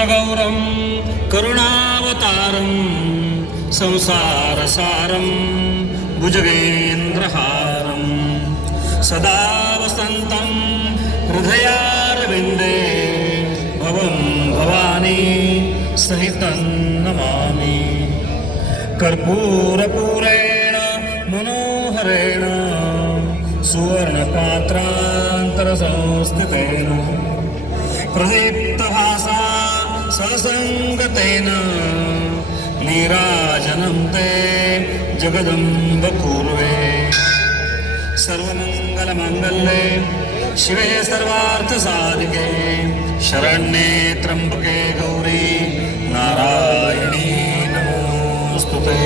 कर्पूरगौरं करुणावतारं संसारसारं भुजगेन्द्रहारं सदा वसन्तं हृदयारविन्दे भवं भवानी सहितं नमामि। कर्पूरपूरेण मनोहरेण सुवर्णपात्रान्तरसंस्थितेन प्रदीप्तभासा ससङ्गतेन नीराजनं ते जगदम्बपूर्वे। सर्वमङ्गलमाङ्गल्ये शिवे सर्वार्थसाधिके शरण्ये त्र्यम्बके गौरी नारायणी नमोऽस्तुते।